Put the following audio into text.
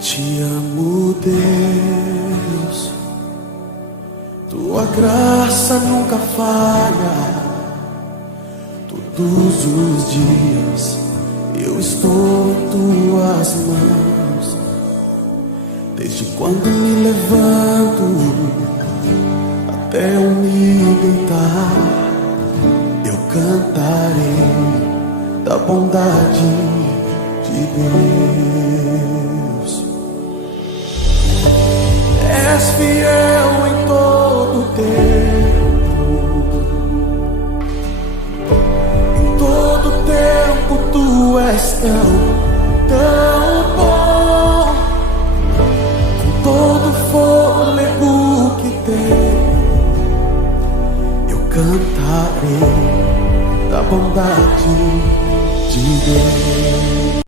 Te amo, Deus, tua graça nunca falha. Todos os dias eu estou em tuas mãos. Desde quando me levanto até eu me deitar, eu cantarei da bondade de Deus. És fiel em todo tempo, em todo tempo tu és tão bom. Com todo fôlego que tenho, eu cantarei da bondade de Deus.